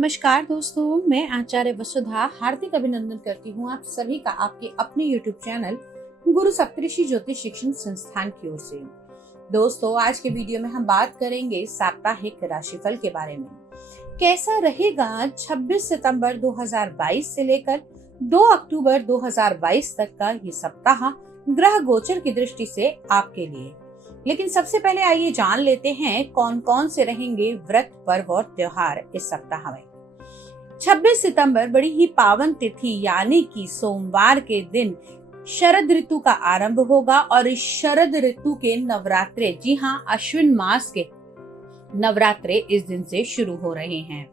नमस्कार दोस्तों, मैं आचार्य वसुधा हार्दिक अभिनंदन करती हूँ आप सभी का आपके अपने YouTube चैनल गुरु सप्तऋषि ज्योतिष शिक्षण संस्थान की ओर से। दोस्तों, आज के वीडियो में हम बात करेंगे साप्ताहिक राशिफल के बारे में। कैसा रहेगा 26 सितंबर 2022 से लेकर 2 अक्टूबर 2022 तक का ये सप्ताह ग्रह गोचर की दृष्टि से आपके लिए। लेकिन सबसे पहले आइए जान लेते हैं कौन कौन से रहेंगे व्रत, पर्व और त्योहार इस सप्ताह में। 26 सितंबर बड़ी ही पावन तिथि यानी कि सोमवार के दिन शरद ऋतु का आरंभ होगा और इस शरद ऋतु के नवरात्रे, जी हाँ, अश्विन मास के नवरात्रे इस दिन से शुरू हो रहे हैं।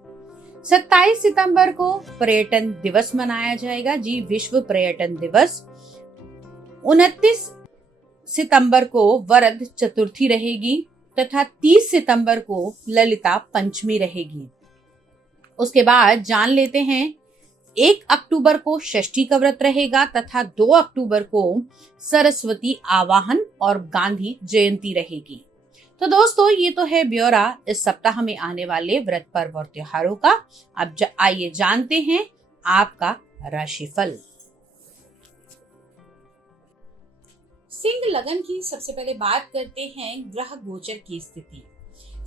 27 सितंबर को पर्यटन दिवस मनाया जाएगा, जी, विश्व पर्यटन दिवस। 29 सितंबर को वरद चतुर्थी रहेगी तथा 30 सितंबर को ललिता पंचमी रहेगी। उसके बाद जान लेते हैं 1 अक्टूबर को षष्ठी का व्रत रहेगा तथा 2 अक्टूबर को सरस्वती आवाहन और गांधी जयंती रहेगी। तो दोस्तों, ये तो है ब्यौरा इस सप्ताह में आने वाले व्रत, पर्व और त्योहारों का। अब आइए जानते हैं आपका राशिफल। सिंह लगन की सबसे पहले बात करते हैं ग्रह गोचर की स्थिति।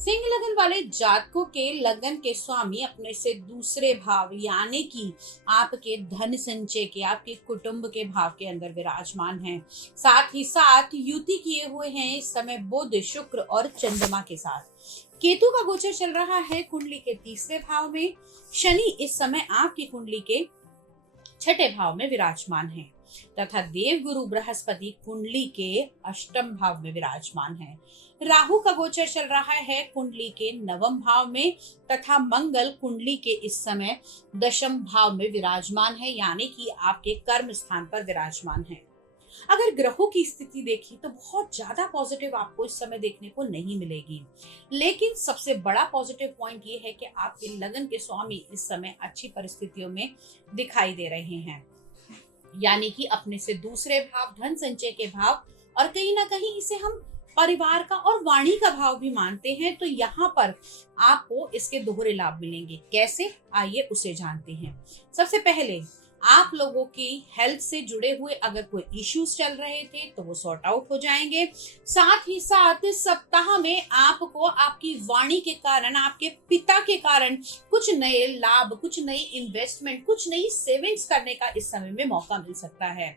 सिंह लगन वाले जातकों के लगन के स्वामी अपने से दूसरे भाव यानी कि आपके धन संचय के, आपके कुटुंब के भाव के अंदर विराजमान हैं। साथ ही साथ युति किए हुए हैं इस समय बुध, शुक्र और चंद्रमा के साथ। केतु का गोचर चल रहा है कुंडली के तीसरे भाव में। शनि इस समय आपकी कुंडली के छठे भाव में विराजमान है तथा देव गुरु बृहस्पति कुंडली के अष्टम भाव में विराजमान है। राहु का गोचर चल रहा है कुंडली के नवम भाव में तथा मंगल कुंडली के इस समय दशम भाव में विराजमान है यानी कि आपके कर्म स्थान पर विराजमान है। अगर ग्रहों की स्थिति देखी तो बहुत ज्यादा पॉजिटिव आपको इस समय देखने को नहीं मिलेगी, लेकिन सबसे बड़ा पॉजिटिव पॉइंट ये है कि आपके लगन के स्वामी इस समय अच्छी परिस्थितियों में दिखाई दे रहे हैं, यानी कि अपने से दूसरे भाव, धन संचय के भाव और कहीं ना कहीं इसे हम परिवार का और वाणी का भाव भी मानते हैं। तो यहाँ पर आपको इसके दोहरे लाभ मिलेंगे। कैसे, आइए उसे जानते हैं। सबसे पहले आप लोगों की हेल्थ से जुड़े हुए अगर कोई इश्यूज चल रहे थे तो वो सॉर्ट आउट हो जाएंगे। साथ ही साथ इस सप्ताह में आपको आपकी वाणी के कारण, आपके पिता के कारण कुछ नए लाभ, कुछ नई इन्वेस्टमेंट, कुछ नई सेविंग्स करने का इस समय में मौका मिल सकता है।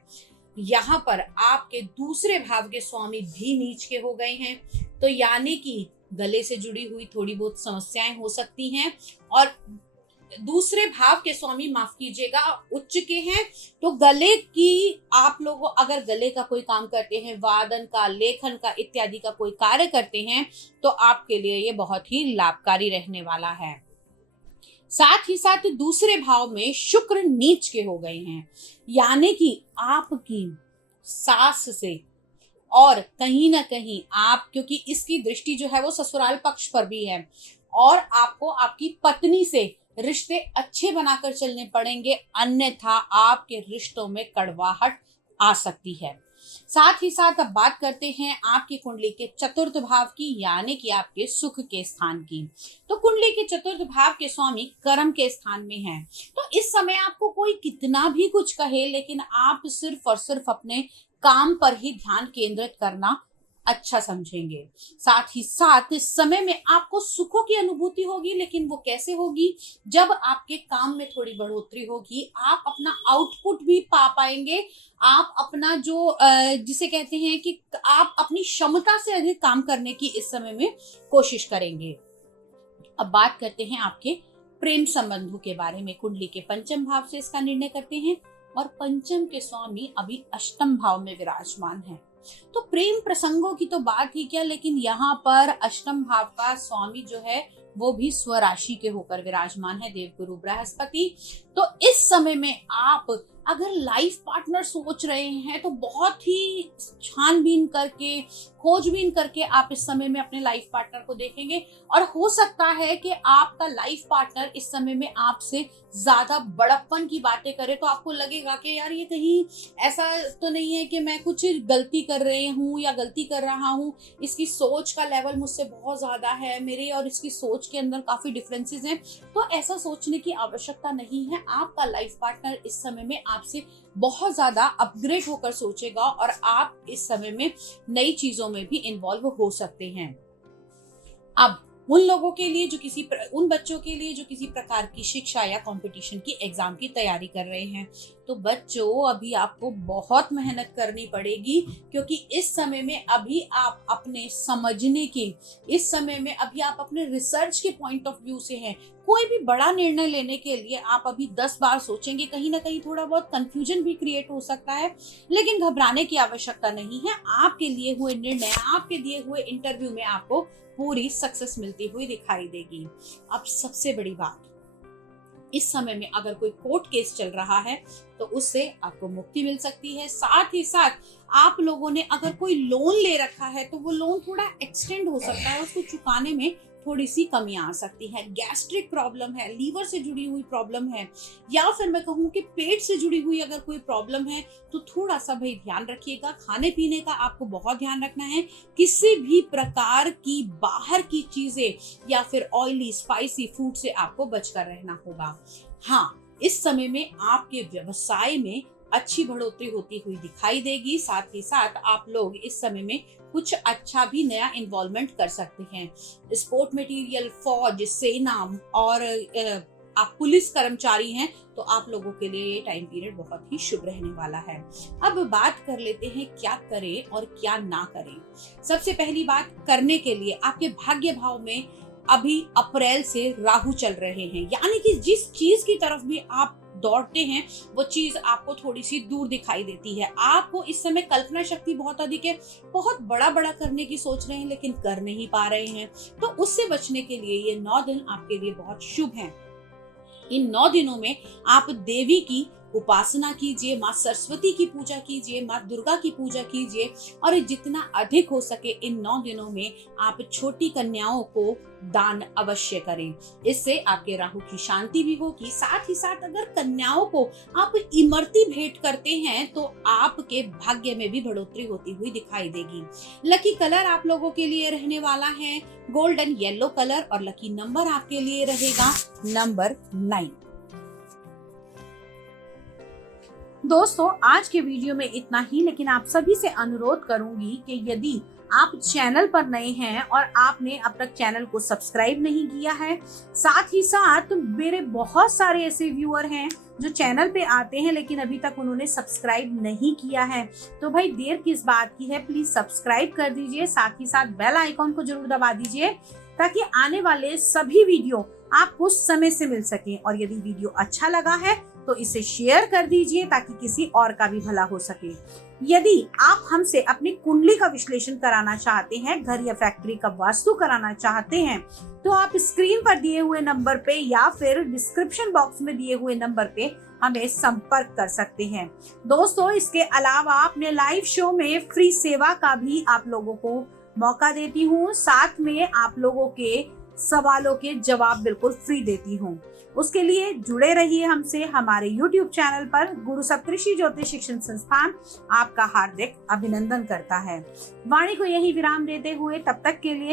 यहाँ पर आपके दूसरे भाव के स्वामी भी नीच के हो गए हैं, तो यानी कि गले से जुड़ी हुई थोड़ी बहुत समस्याएं हो सकती हैं और दूसरे भाव के स्वामी, माफ कीजिएगा, उच्च के हैं। तो गले की आप लोग अगर गले का कोई काम करते हैं, वादन का, लेखन का इत्यादि का कोई कार्य करते हैं तो आपके लिए ये बहुत ही लाभकारी रहने वाला है। साथ ही साथ दूसरे भाव में शुक्र नीच के हो गए हैं, यानी कि आपकी सास से और कहीं ना कहीं आप, क्योंकि इसकी दृष्टि जो है वो ससुराल पक्ष पर भी है, और आपको आपकी पत्नी से रिश्ते अच्छे बनाकर चलने पड़ेंगे, अन्यथा आपके रिश्तों में कड़वाहट आ सकती है। साथ ही साथ अब बात करते हैं आपकी कुंडली के चतुर्थ भाव की, यानी कि आपके सुख के स्थान की। तो कुंडली के चतुर्थ भाव के स्वामी कर्म के स्थान में हैं। तो इस समय आपको कोई कितना भी कुछ कहे, लेकिन आप सिर्फ और सिर्फ अपने काम पर ही ध्यान केंद्रित करना अच्छा समझेंगे। साथ ही साथ इस समय में आपको सुखों की अनुभूति होगी, लेकिन वो कैसे होगी, जब आपके काम में थोड़ी बढ़ोतरी होगी, आप अपना आउटपुट भी पा पाएंगे, आप अपना जो जिसे कहते हैं कि आप अपनी क्षमता से अधिक काम करने की इस समय में कोशिश करेंगे। अब बात करते हैं आपके प्रेम संबंधों के बारे में। कुंडली के पंचम भाव से इसका निर्णय करते हैं और पंचम के स्वामी अभी अष्टम भाव में विराजमान है। तो प्रेम प्रसंगों की तो बात ही क्या, लेकिन यहाँ पर अष्टम भाव का स्वामी जो है वो भी स्वराशि के होकर विराजमान है, देवगुरु बृहस्पति। तो इस समय में आप अगर लाइफ पार्टनर सोच रहे हैं तो बहुत ही छानबीन करके, खोजबीन करके आप इस समय में अपने लाइफ पार्टनर को देखेंगे। और हो सकता है कि आपका लाइफ पार्टनर इस समय में आपसे ज्यादा बड़प्पन की बातें करे, तो आपको लगेगा कि यार ये कहीं ऐसा तो नहीं है कि मैं कुछ गलती कर रही हूँ या गलती कर रहा हूँ, इसकी सोच का लेवल मुझसे बहुत ज्यादा है, मेरे और इसकी सोच के अंदर काफी डिफरेंसेस हैं। तो ऐसा सोचने की आवश्यकता नहीं है। आपका लाइफ पार्टनर इस समय में आपसे बहुत ज्यादा अपग्रेड होकर सोचेगा और आप इस समय में नई चीजों में भी इन्वॉल्व हो सकते हैं। अब उन लोगों के लिए जो उन बच्चों के लिए जो किसी प्रकार की शिक्षा या कंपटीशन की एग्जाम की तैयारी कर रहे हैं, तो बच्चों अभी आपको बहुत मेहनत करनी पड़ेगी, क्योंकि इस समय में अभी आप अपने समझने के, इस समय में अभी आप अपने रिसर्च के पॉइंट ऑफ व्यू से हैं। कोई भी बड़ा निर्णय लेने के लिए आप अभी 10 बार सोचेंगे, कहीं ना कहीं थोड़ा बहुत कंफ्यूजन भी क्रिएट हो सकता है, लेकिन घबराने की आवश्यकता नहीं है। आपके लिए हुए निर्णय, आपके दिए हुए इंटरव्यू में आपको पूरी सक्सेस मिलती हुई दिखाई देगी। अब सबसे बड़ी बात, इस समय में अगर कोई कोर्ट केस चल रहा है तो उससे आपको मुक्ति मिल सकती है। साथ ही साथ आप लोगों ने अगर कोई लोन ले रखा है तो वो लोन थोड़ा एक्सटेंड हो सकता है, उसको चुकाने में थोड़ी सी कमियां आ सकती है। गैस्ट्रिक प्रॉब्लम है, लीवर से जुड़ी हुई प्रॉब्लम है, या फिर मैं कहूँ कि पेट से जुड़ी हुई अगर कोई प्रॉब्लम है तो थोड़ा सा भाई ध्यान रखिएगा। खाने पीने का आपको बहुत ध्यान रखना है। किसी भी प्रकार की बाहर की चीजें या फिर ऑयली स्पाइसी फूड से आपको बचकर रहना होगा। हाँ, इस समय में आपके व्यवसाय में अच्छी बढ़ोतरी होती हुई दिखाई देगी। साथ ही साथ आप लोग इस समय में कुछ अच्छा भी नया इन्वॉल्वमेंट कर सकते हैं। स्पोर्ट मटेरियल, फौज, सेना और आप पुलिस कर्मचारी हैं तो आप लोगों के लिए ये टाइम पीरियड बहुत ही शुभ रहने वाला है। अब बात कर लेते हैं क्या करें और क्या ना करें। सबसे पहली बात करने के लिए, आपके भाग्य भाव में अभी अप्रैल से राहु चल रहे हैं, यानी कि जिस चीज की तरफ भी आप दौड़ते हैं वो चीज आपको थोड़ी सी दूर दिखाई देती है। आपको इस समय कल्पना शक्ति बहुत अधिक है, बहुत बड़ा बड़ा करने की सोच रहे हैं लेकिन कर नहीं पा रहे हैं। तो उससे बचने के लिए ये 9 दिन आपके लिए बहुत शुभ हैं। इन 9 दिनों में आप देवी की उपासना कीजिए, माँ सरस्वती की पूजा कीजिए, माँ दुर्गा की पूजा कीजिए, और जितना अधिक हो सके इन 9 दिनों में आप छोटी कन्याओं को दान अवश्य करें। इससे आपके राहु की शांति भी होगी। साथ ही साथ अगर कन्याओं को आप इमरती भेंट करते हैं तो आपके भाग्य में भी बढ़ोतरी होती हुई दिखाई देगी। लकी कलर आप लोगों के लिए रहने वाला है गोल्डन येलो कलर, और लकी नंबर आपके लिए रहेगा नंबर 9। दोस्तों, आज के वीडियो में इतना ही, लेकिन आप सभी से अनुरोध करूंगी कि यदि आप चैनल पर नए हैं और आपने अब तक चैनल को सब्सक्राइब नहीं किया है, साथ ही साथ मेरे बहुत सारे ऐसे व्यूअर हैं जो चैनल पे आते हैं लेकिन अभी तक उन्होंने सब्सक्राइब नहीं किया है, तो भाई देर किस बात की है, प्लीज सब्सक्राइब कर दीजिए। साथ ही साथ बेल आइकॉन को जरूर दबा दीजिए ताकि आने वाले सभी वीडियो आपको समय से मिल सके। और यदि वीडियो अच्छा लगा है तो इसे शेयर कर दीजिए ताकि किसी और का भी भला हो सके। यदि आप हमसे अपनी कुंडली का विश्लेषण कराना चाहते हैं, घर या फैक्ट्री का वास्तु कराना चाहते हैं, तो आप स्क्रीन पर दिए हुए नंबर पे या फिर डिस्क्रिप्शन बॉक्स में दिए हुए नंबर पे हमें संपर्क कर सकते हैं। दोस्तों, इसके अलावा अपने लाइव शो में फ्री सेवा का भी आप लोगों को मौका देती हूँ। साथ में आप लोगों के सवालों के जवाब बिल्कुल फ्री देती हूँ। उसके लिए जुड़े रहिए हमसे। हमारे YouTube चैनल पर गुरु सप्तऋषि ज्योतिष शिक्षण संस्थान आपका हार्दिक अभिनंदन करता है। वाणी को यही विराम देते हुए तब तक के लिए